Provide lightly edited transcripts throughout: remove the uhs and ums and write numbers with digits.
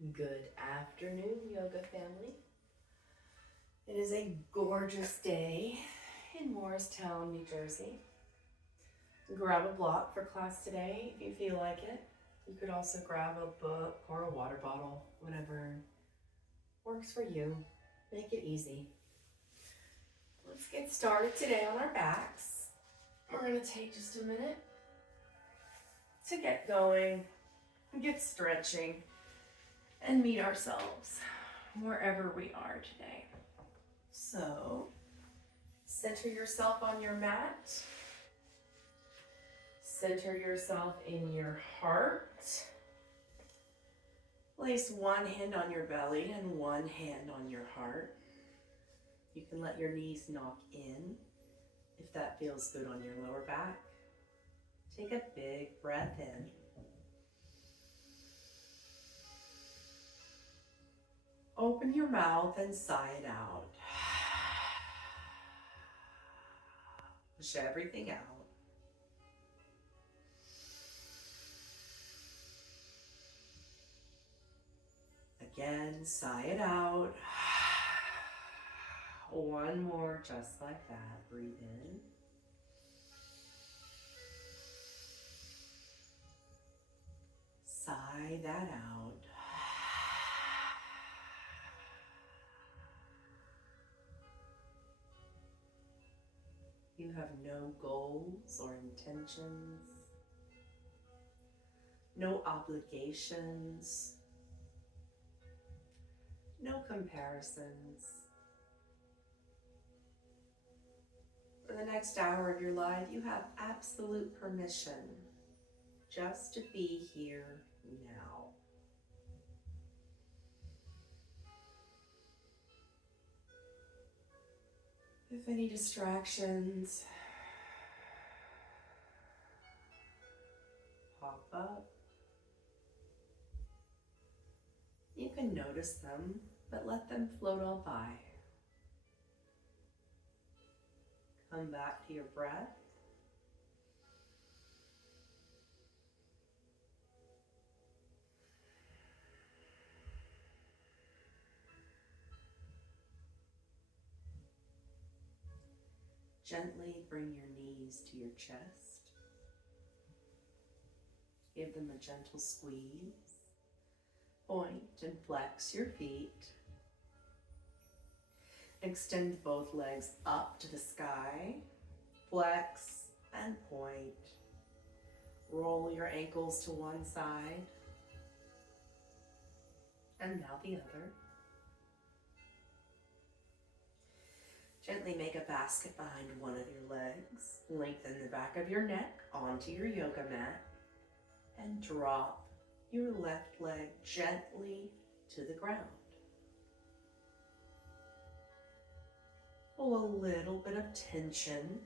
Good afternoon, yoga family. It is a gorgeous day in Morristown, New Jersey. Grab a block for class today if you feel like it. You could also grab a book or a water bottle, whatever works for you. Make it easy. Let's get started today on our backs. We're going to take just a minute to get going, get stretching, and meet ourselves wherever we are today. So, center yourself on your mat. Center yourself in your heart. Place one hand on your belly and one hand on your heart. You can let your knees knock in if that feels good on your lower back. Take a big breath in. Open your mouth and sigh it out. Push everything out. Again, sigh it out. One more, just like that. Breathe in. Sigh that out. You have no goals or intentions, no obligations, no comparisons. For the next hour of your life, you have absolute permission just to be here now. If any distractions pop up, you can notice them, but let them float on by. Come back to your breath. Gently bring your knees to your chest. Give them a gentle squeeze. Point and flex your feet. Extend both legs up to the sky. Flex and point. Roll your ankles to one side. And now the other. Gently make a basket behind one of your legs. Lengthen the back of your neck onto your yoga mat. And drop your left leg gently to the ground. Pull a little bit of tension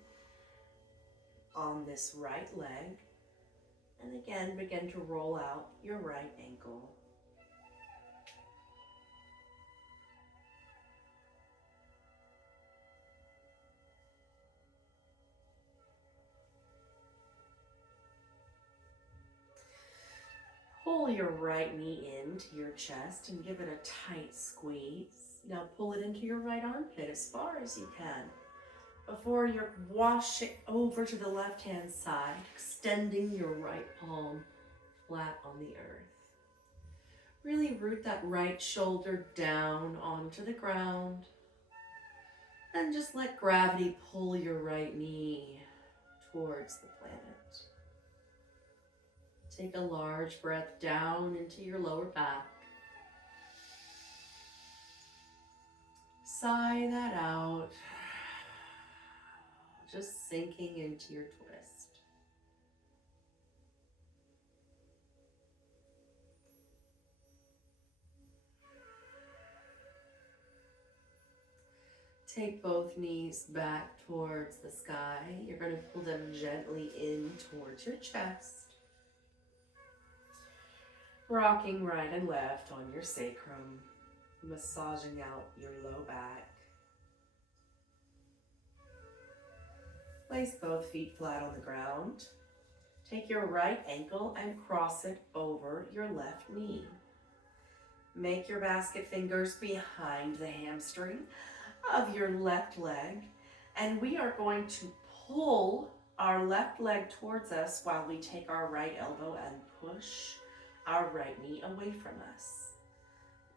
on this right leg. And again, begin to roll out your right ankle. Pull your right knee into your chest and give it a tight squeeze. Now pull it into your right armpit as far as you can before you wash it over to the left-hand side, extending your right palm flat on the earth. Really root that right shoulder down onto the ground and just let gravity pull your right knee towards the planet. Take a large breath down into your lower back. Sigh that out, just sinking into your twist. Take both knees back towards the sky. You're going to pull them gently in towards your chest. Rocking right and left on your sacrum, massaging out your low back. Place both feet flat on the ground. Take your right ankle and cross it over your left knee. Make your basket fingers behind the hamstring of your left leg, and we are going to pull our left leg towards us while we take our right elbow and push our right knee away from us.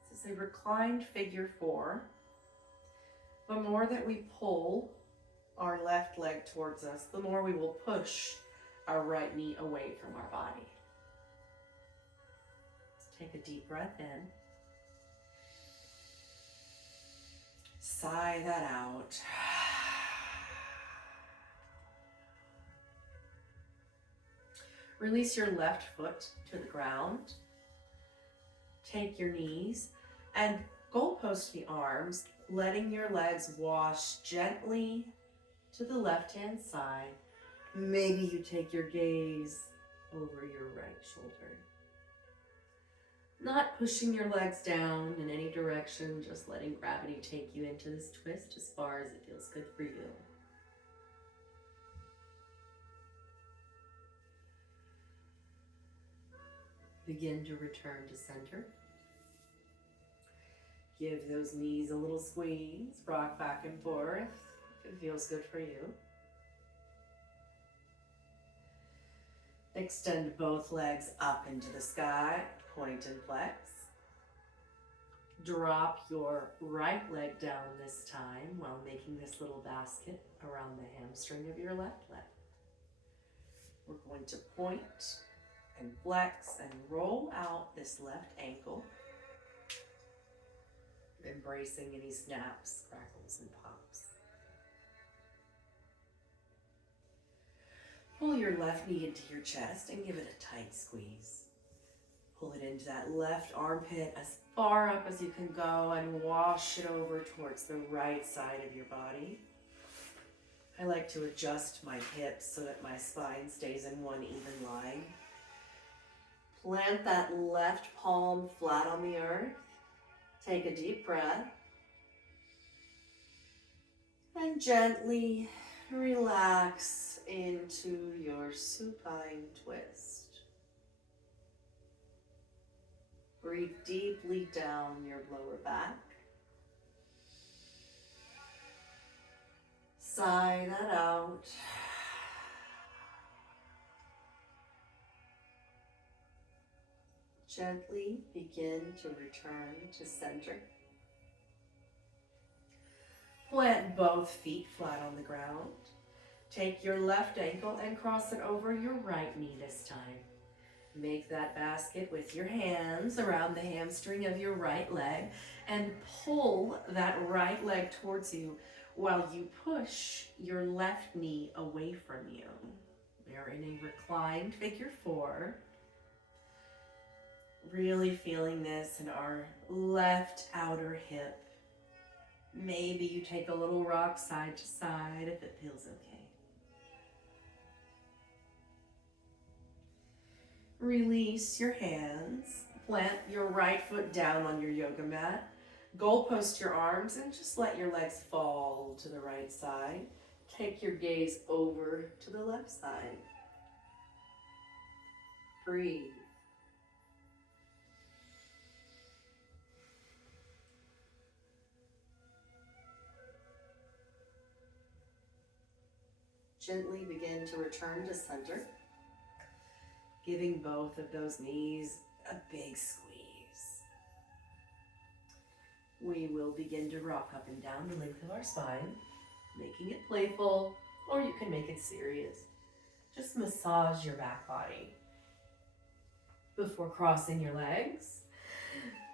This is a reclined figure 4. The more that we pull our left leg towards us, the more we will push our right knee away from our body. Take a deep breath in. Sigh that out. Release your left foot to the ground. Take your knees and goalpost the arms, letting your legs wash gently to the left-hand side. Maybe you take your gaze over your right shoulder. Not pushing your legs down in any direction, just letting gravity take you into this twist as far as it feels good for you. Begin to return to center. Give those knees a little squeeze, rock back and forth if it feels good for you. Extend both legs up into the sky, point and flex. Drop your right leg down this time while making this little basket around the hamstring of your left leg. We're going to point and flex and roll out this left ankle, embracing any snaps, crackles, and pops. Pull your left knee into your chest and give it a tight squeeze. Pull it into that left armpit as far up as you can go and wash it over towards the right side of your body. I like to adjust my hips so that my spine stays in one even line. Plant that left palm flat on the earth. Take a deep breath. And gently relax into your supine twist. Breathe deeply down your lower back. Sigh that out. Gently begin to return to center. Plant both feet flat on the ground. Take your left ankle and cross it over your right knee this time. Make that basket with your hands around the hamstring of your right leg and pull that right leg towards you while you push your left knee away from you. We are in a reclined figure 4. Really feeling this in our left outer hip. Maybe you take a little rock side to side if it feels okay. Release your hands. Plant your right foot down on your yoga mat. Goalpost your arms and just let your legs fall to the right side. Take your gaze over to the left side. Breathe. Gently begin to return to center, giving both of those knees a big squeeze. We will begin to rock up and down the length of our spine, making it playful, or you can make it serious. Just massage your back body. Before crossing your legs,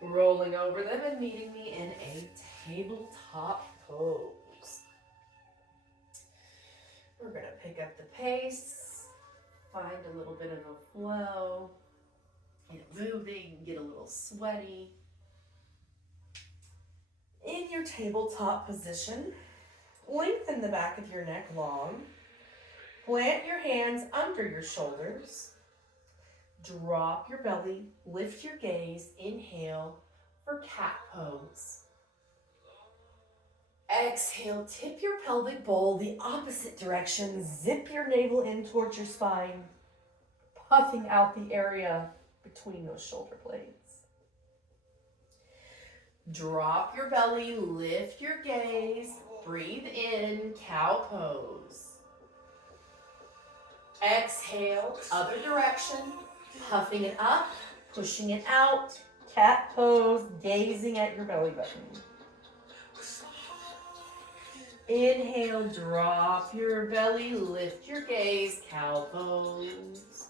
rolling over them and meeting me in a tabletop pose. We're going to pick up the pace, find a little bit of a flow, get moving, get a little sweaty. In your tabletop position, lengthen the back of your neck long. Plant your hands under your shoulders. Drop your belly, lift your gaze, inhale for cat pose. Exhale, tip your pelvic bowl the opposite direction. Zip your navel in towards your spine, puffing out the area between those shoulder blades. Drop your belly, lift your gaze, breathe in, cow pose. Exhale, other direction, puffing it up, pushing it out, cat pose, gazing at your belly button. Inhale, drop your belly, lift your gaze, cow pose.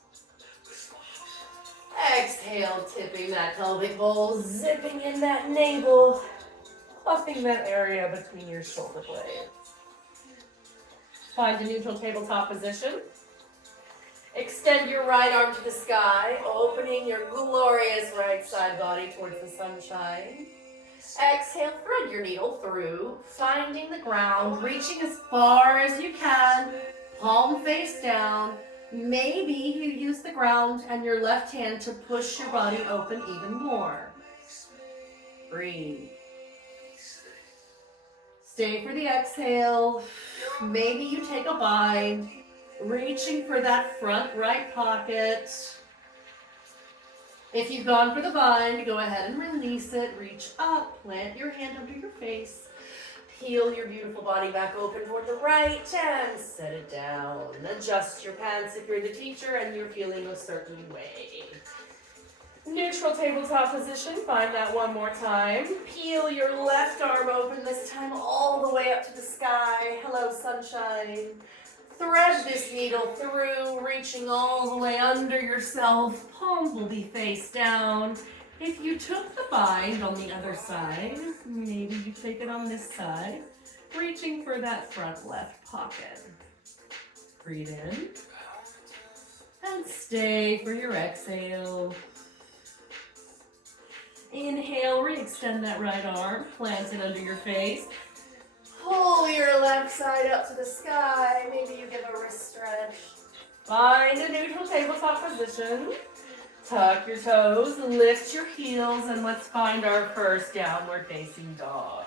Exhale, tipping that pelvic bowl, zipping in that navel, puffing that area between your shoulder blades. Find a neutral tabletop position. Extend your right arm to the sky, opening your glorious right side body towards the sunshine. Exhale, thread your needle through, finding the ground, reaching as far as you can, palm face down. Maybe you use the ground and your left hand to push your body open even more. Breathe. Stay for the exhale. Maybe you take a bind, reaching for that front right pocket. If you've gone for the bind, go ahead and release it. Reach up, plant your hand under your face. Peel your beautiful body back open toward the right and set it down. Adjust your pants if you're the teacher and you're feeling a certain way. Neutral tabletop position, find that one more time. Peel your left arm open, this time all the way up to the sky. Hello, sunshine. Thread this needle through, reaching all the way under yourself. Palms will be face down. If you took the bind on the other side, maybe you take it on this side, reaching for that front left pocket. Breathe in and stay for your exhale. Inhale, re-extend that right arm, plant it under your face. Pull your left side up to the sky. Maybe you give a wrist stretch. Find a neutral tabletop position. Tuck your toes, lift your heels, and let's find our first downward facing dog.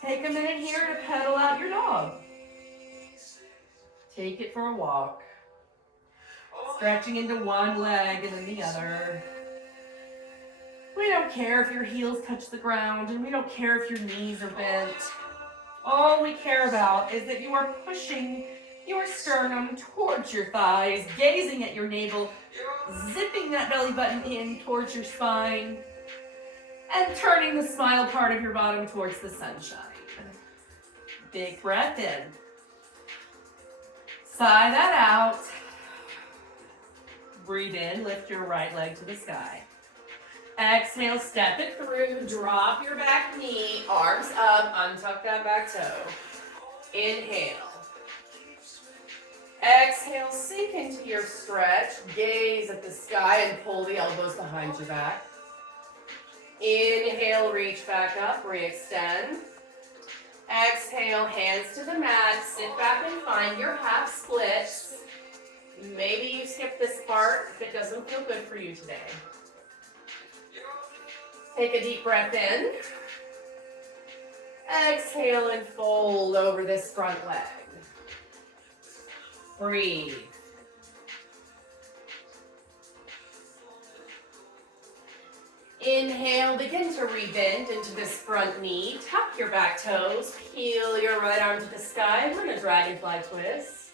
Take a minute here to pedal out your dog. Take it for a walk. Stretching into one leg and then the other. We don't care if your heels touch the ground, and we don't care if your knees are bent. All we care about is that you are pushing your sternum towards your thighs, gazing at your navel, zipping that belly button in towards your spine, and turning the smile part of your bottom towards the sunshine. Big breath in. Sigh that out. Breathe in, lift your right leg to the sky. Exhale, step it through, drop your back knee, arms up, untuck that back toe. Inhale. Exhale, sink into your stretch, gaze at the sky and pull the elbows behind your back. Inhale, reach back up, re-extend. Exhale, hands to the mat, sit back and find your half splits. Maybe you skip this part if it doesn't feel good for you today. Take a deep breath in. Exhale and fold over this front leg. Breathe. Inhale, begin to rebend into this front knee. Tuck your back toes. Peel your right arm to the sky. We're in a dragonfly twist.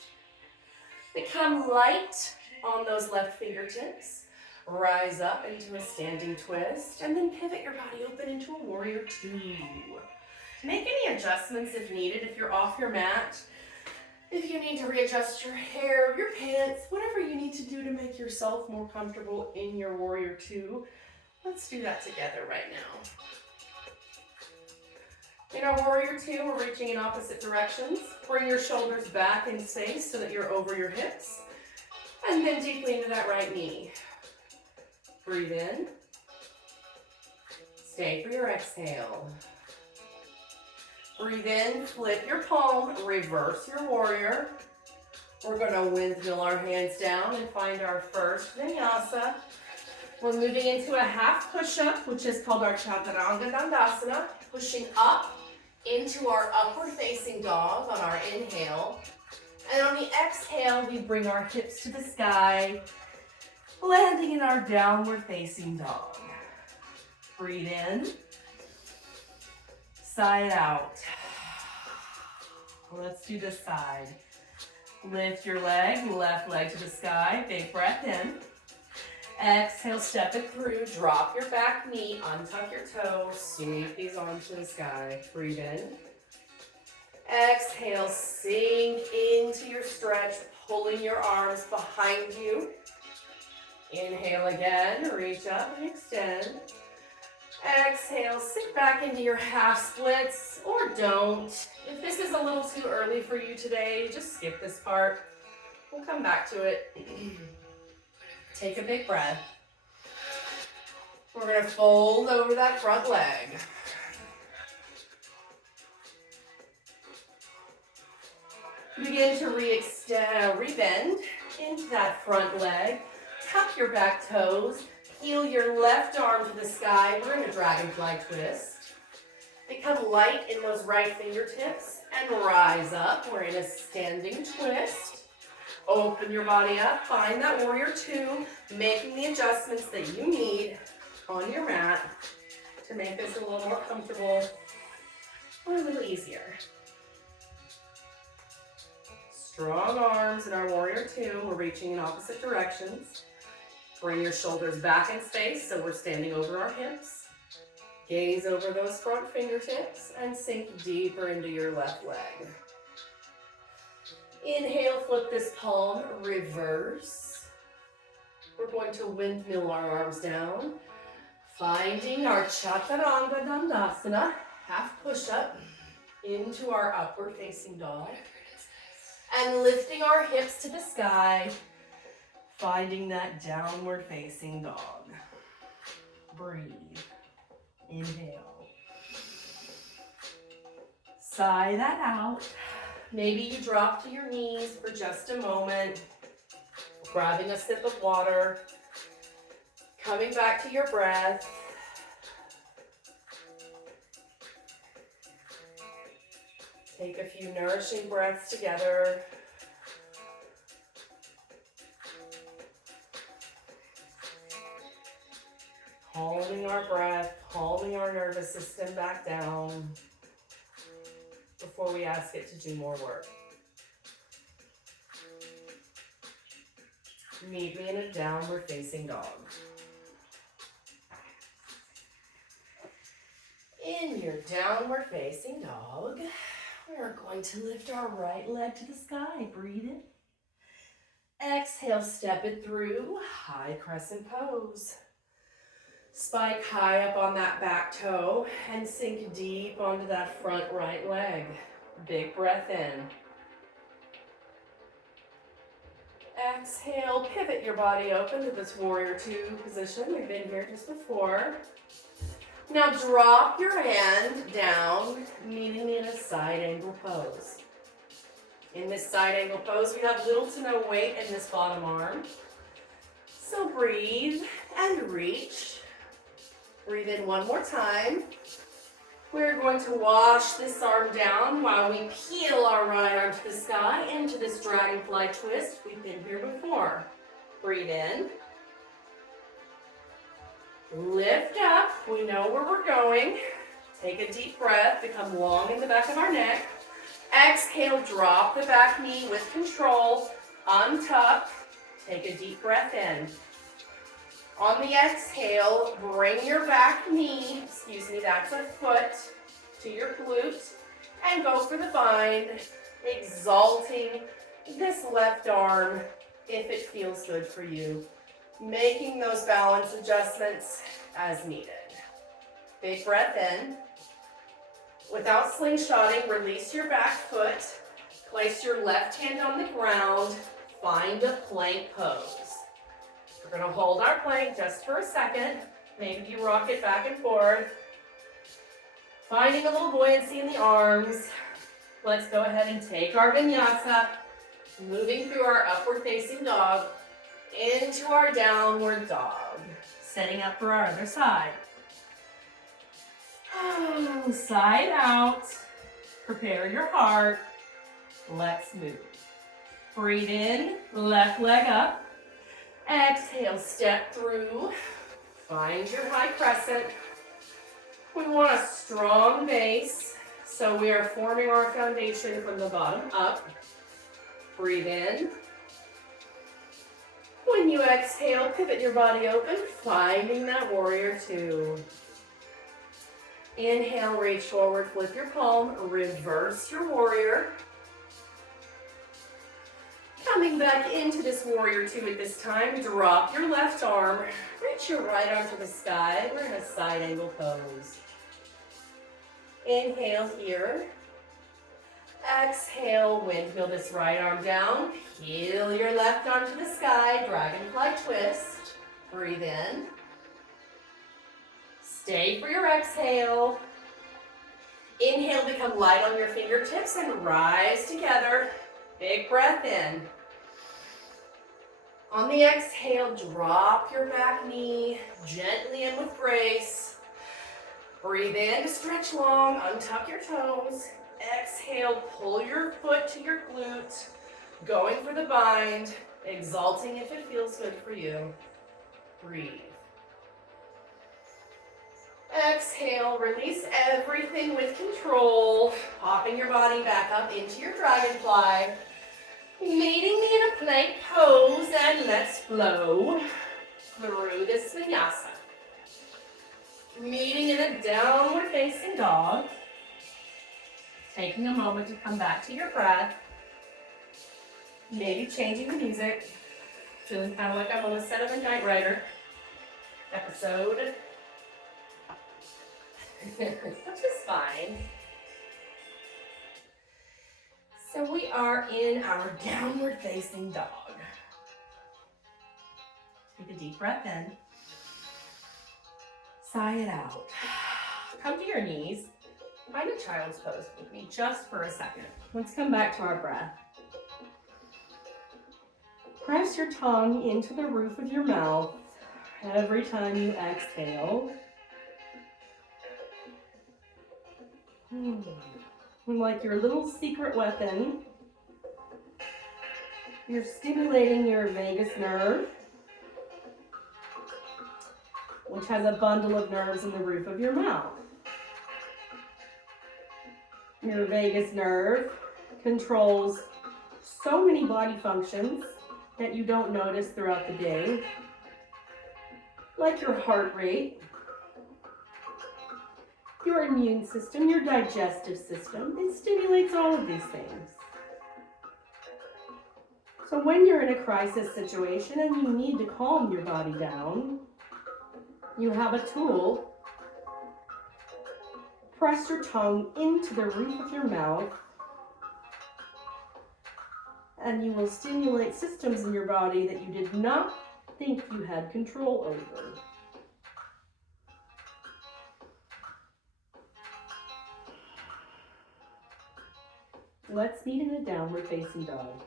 Become light on those left fingertips. Rise up into a standing twist, and then pivot your body open into a warrior two. Make any adjustments if needed. If you're off your mat, if you need to readjust your hair, your pants, whatever you need to do to make yourself more comfortable in your warrior two, let's do that together right now. In our warrior two, we're reaching in opposite directions. Bring your shoulders back in space so that you're over your hips, and then deeply into that right knee. Breathe in. Stay for your exhale. Breathe in, flip your palm, reverse your warrior. We're going to windmill our hands down and find our first vinyasa. We're moving into a half push-up, which is called our Chaturanga Dandasana, pushing up into our upward facing dog on our inhale. And on the exhale, we bring our hips to the sky, landing in our downward facing dog. Breathe in. Side out. Let's do this side. Lift your leg, left leg to the sky. Big breath in. Exhale, step it through. Drop your back knee, untuck your toes. Sweep these arms to the sky. Breathe in. Exhale, sink into your stretch, pulling your arms behind you. Inhale again, reach up and extend. Exhale, sit back into your half splits, or don't. If this is a little too early for you today, just skip this part. We'll come back to it. Take a big breath. We're gonna fold over that front leg. Begin to rebend into that front leg. Tuck your back toes. Heel your left arm to the sky. We're in a dragonfly twist. Become light in those right fingertips and rise up. We're in a standing twist. Open your body up. Find that warrior two, making the adjustments that you need on your mat to make this a little more comfortable or a little easier. Strong arms in our warrior two. We're reaching in opposite directions. Bring your shoulders back in space so we're standing over our hips. Gaze over those front fingertips and sink deeper into your left leg. Inhale, flip this palm, reverse. We're going to windmill our arms down, finding our Chaturanga Dandasana, half push-up, into our upward facing dog. And lifting our hips to the sky, finding that downward facing dog. Breathe. Inhale. Sigh that out. Maybe you drop to your knees for just a moment, grabbing a sip of water, coming back to your breath. Take a few nourishing breaths together. Calming our breath, calming our nervous system back down before we ask it to do more work. Meet me in a downward facing dog. In your downward facing dog, we're going to lift our right leg to the sky. Breathe in. Exhale, step it through, high crescent pose. Spike high up on that back toe and sink deep onto that front right leg. Big breath in. Exhale, pivot your body open to this warrior two position. We've been here just before. Now drop your hand down, meeting in a side angle pose. In this side angle pose, we have little to no weight in this bottom arm. So breathe and reach. Breathe in one more time. We're going to wash this arm down while we peel our right arm to the sky into this dragonfly twist. We've been here before. Breathe in. Lift up. We know where we're going. Take a deep breath. Become long in the back of our neck. Exhale, drop the back knee with control. Untuck. Take a deep breath in. On the exhale, bring your back knee, that's a foot, to your glute, and go for the bind, exalting this left arm if it feels good for you, making those balance adjustments as needed. Big breath in. Without slingshotting, release your back foot, place your left hand on the ground, find a plank pose. We're going to hold our plank just for a second. Maybe you rock it back and forth. Finding a little buoyancy in the arms. Let's go ahead and take our vinyasa, moving through our upward facing dog into our downward dog. Setting up for our other side. Side out. Prepare your heart. Let's move. Breathe in, left leg up. Exhale, step through. Find your high crescent. We want a strong base, so we are forming our foundation from the bottom up. Breathe in. When you exhale, pivot your body open, finding that warrior two. Inhale, reach forward, flip your palm, reverse your warrior. Coming back into this warrior two at this time, drop your left arm, reach your right arm to the sky. We're in a side angle pose. Inhale here. Exhale, windmill this right arm down. Peel your left arm to the sky, dragonfly twist. Breathe in. Stay for your exhale. Inhale, become light on your fingertips and rise together. Big breath in. On the exhale, drop your back knee gently in with grace. Breathe in to stretch long, untuck your toes. Exhale, pull your foot to your glute, going for the bind, exalting if it feels good for you. Breathe. Exhale, release everything with control, popping your body back up into your dragonfly. Meeting me in a plank pose, and let's flow through this vinyasa. Meeting in a downward facing dog. Taking a moment to come back to your breath. Maybe changing the music. Feeling kind of like I'm on a set of a Knight Rider episode. Which is fine. So we are in our downward facing dog. Take a deep breath in. Sigh it out. Come to your knees. Find a child's pose with me just for a second. Let's come back to our breath. Press your tongue into the roof of your mouth every time you exhale. Like your little secret weapon, you're stimulating your vagus nerve, which has a bundle of nerves in the roof of your mouth. Your vagus nerve controls so many body functions that you don't notice throughout the day, like your heart rate, your immune system, your digestive system. It stimulates all of these things. So when you're in a crisis situation and you need to calm your body down, you have a tool. Press your tongue into the roof of your mouth, and you will stimulate systems in your body that you did not think you had control over. Let's meet in a downward facing dog.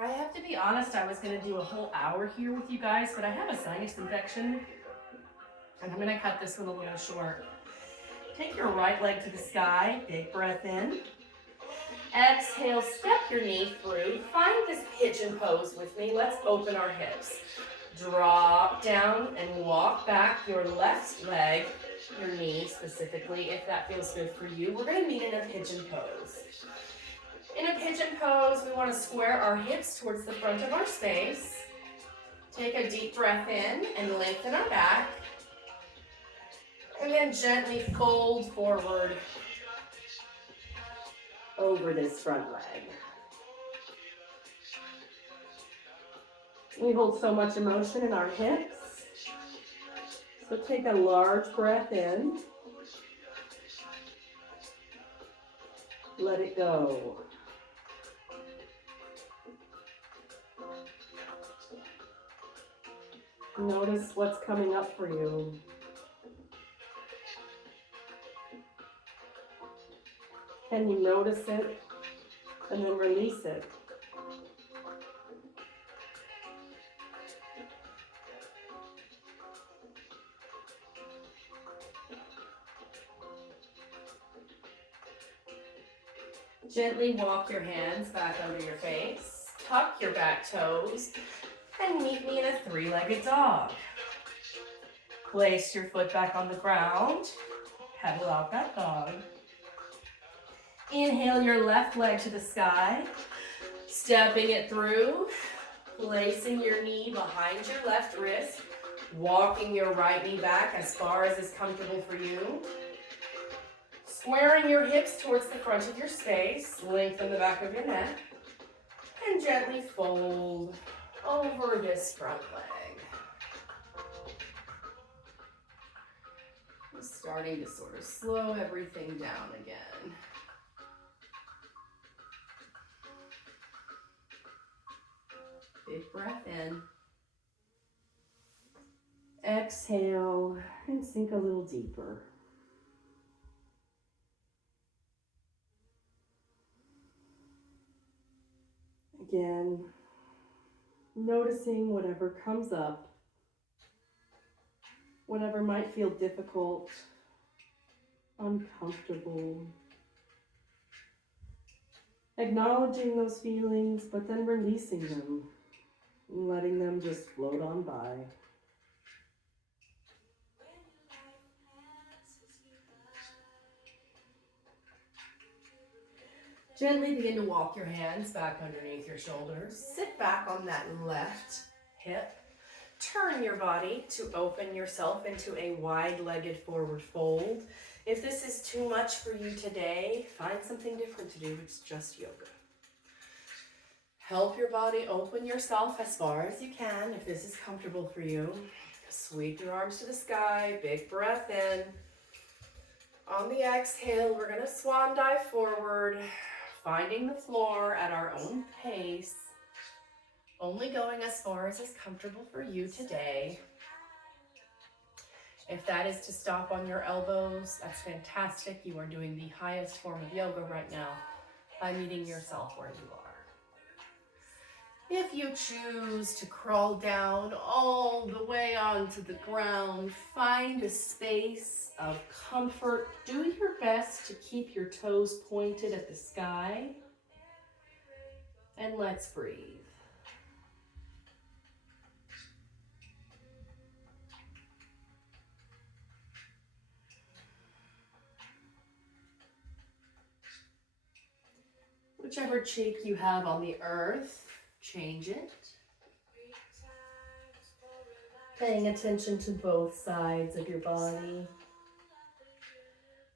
I have to be honest, I was going to do a whole hour here with you guys, but I have a sinus infection, and I'm going to cut this one a little short. Take your right leg to the sky, big breath in. Exhale, step your knee through. Find this pigeon pose with me. Let's open our hips. Drop down and walk back your left leg, your knee specifically, if that feels good for you. We're going to meet in a pigeon pose. In a pigeon pose, we want to square our hips towards the front of our space. Take a deep breath in and lengthen our back. And then gently fold forward over this front leg. We hold so much emotion in our hips. So take a large breath in. Let it go. Notice what's coming up for you. Can you notice it and then release it? Gently walk your hands back under your face, tuck your back toes, and meet me in a three-legged dog. Place your foot back on the ground. Pedal out that dog. Inhale your left leg to the sky. Stepping it through. Placing your knee behind your left wrist. Walking your right knee back as far as is comfortable for you. Squaring your hips towards the front of your space. Lengthen the back of your neck. And gently fold over this front leg. I'm starting to sort of slow everything down again. Big breath in. Exhale and sink a little deeper. Again, noticing whatever comes up, whatever might feel difficult, uncomfortable. Acknowledging those feelings, but then releasing them, and letting them just float on by. Gently begin to walk your hands back underneath your shoulders. Sit back on that left hip. Turn your body to open yourself into a wide-legged forward fold. If this is too much for you today, find something different to do. It's just yoga. Help your body open yourself as far as you can if this is comfortable for you. Sweep your arms to the sky. Big breath in. On the exhale, we're going to swan dive forward. Finding the floor at our own pace, only going as far as is comfortable for you today. If that is to stop on your elbows, that's fantastic. You are doing the highest form of yoga right now by meeting yourself where you are. If you choose to crawl down all the way onto the ground, find a space of comfort. Do your best to keep your toes pointed at the sky. And let's breathe. Whichever cheek you have on the earth, change it. Paying attention to both sides of your body.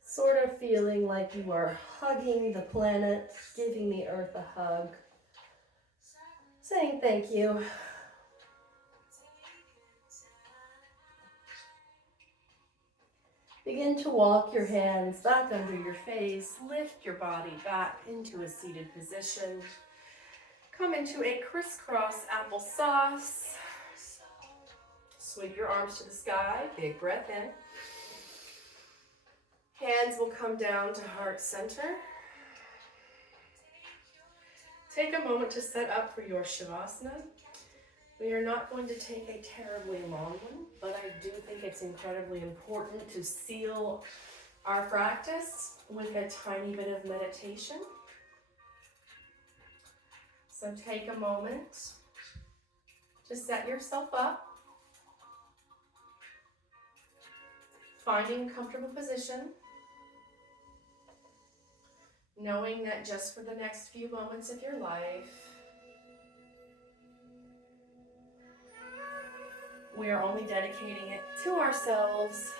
Sort of feeling like you are hugging the planet, giving the earth a hug. Saying thank you. Begin to walk your hands back under your face. Lift your body back into a seated position. Come into a crisscross applesauce. Sweep your arms to the sky. Big breath in. Hands will come down to heart center. Take a moment to set up for your Shavasana. We are not going to take a terribly long one, but I do think it's incredibly important to seal our practice with a tiny bit of meditation. So take a moment to set yourself up, finding a comfortable position, knowing that just for the next few moments of your life, we are only dedicating it to ourselves.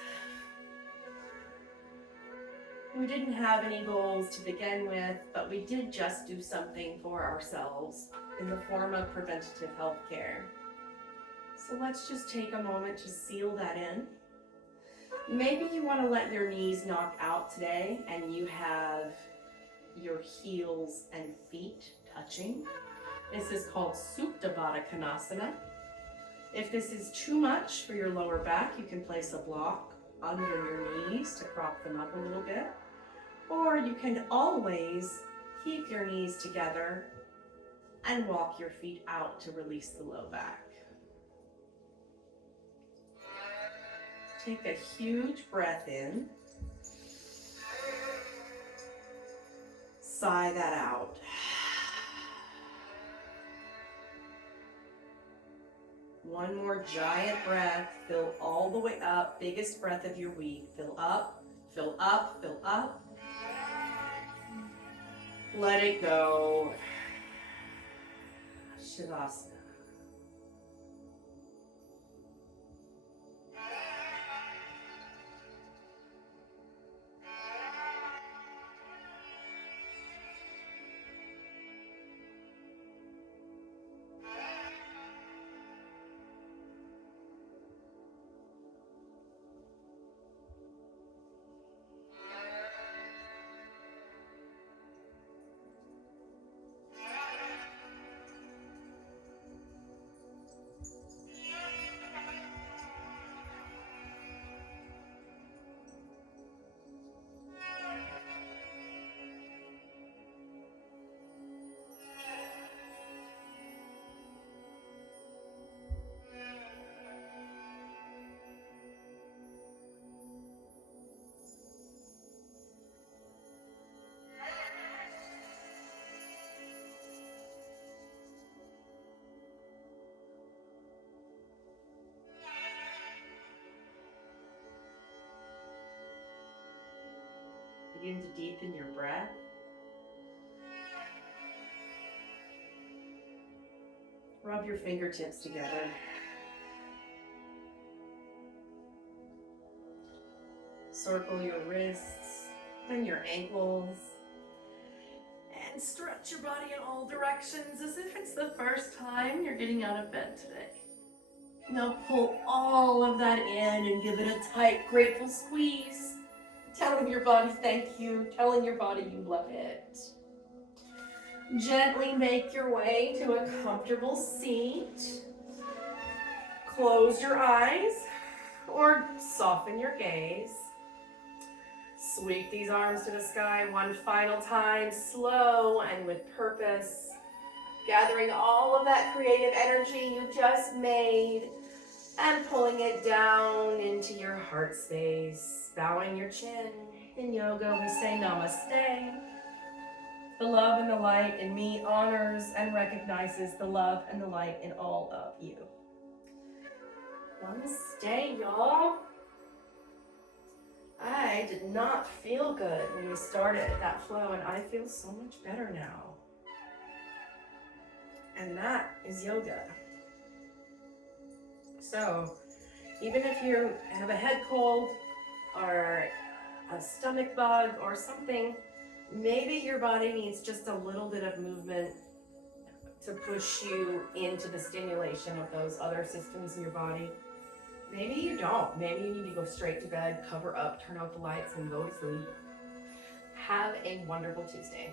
We didn't have any goals to begin with, but we did just do something for ourselves in the form of preventative health care. So let's just take a moment to seal that in. Maybe you want to let your knees knock out today and you have your heels and feet touching. This is called Supta Baddha Konasana. If this is too much for your lower back, you can place a block under your knees to prop them up a little bit. Or you can always keep your knees together and walk your feet out to release the low back. Take a huge breath in. Sigh that out. One more giant breath. Fill all the way up. Biggest breath of your week. Fill up, fill up, fill up. Let it go. Shavasana. Begin to deepen your breath. Rub your fingertips together. Circle your wrists and your ankles. And stretch your body in all directions as if it's the first time you're getting out of bed today. Now pull all of that in and give it a tight, grateful squeeze. Telling your body thank you, telling your body you love it. Gently make your way to a comfortable seat. Close your eyes or soften your gaze. Sweep these arms to the sky one final time, slow and with purpose. Gathering all of that creative energy you just made and pulling it down into your heart space. Bowing your chin. In yoga, we say namaste. The love and the light in me honors and recognizes the love and the light in all of you. Namaste, y'all. I did not feel good when we started that flow, and I feel so much better now. And that is yoga. So, even if you have a head cold or a stomach bug or something, maybe your body needs just a little bit of movement to push you into the stimulation of those other systems in your body. Maybe you don't. Maybe you need to go straight to bed, cover up, turn out the lights, and go to sleep. Have a wonderful Tuesday.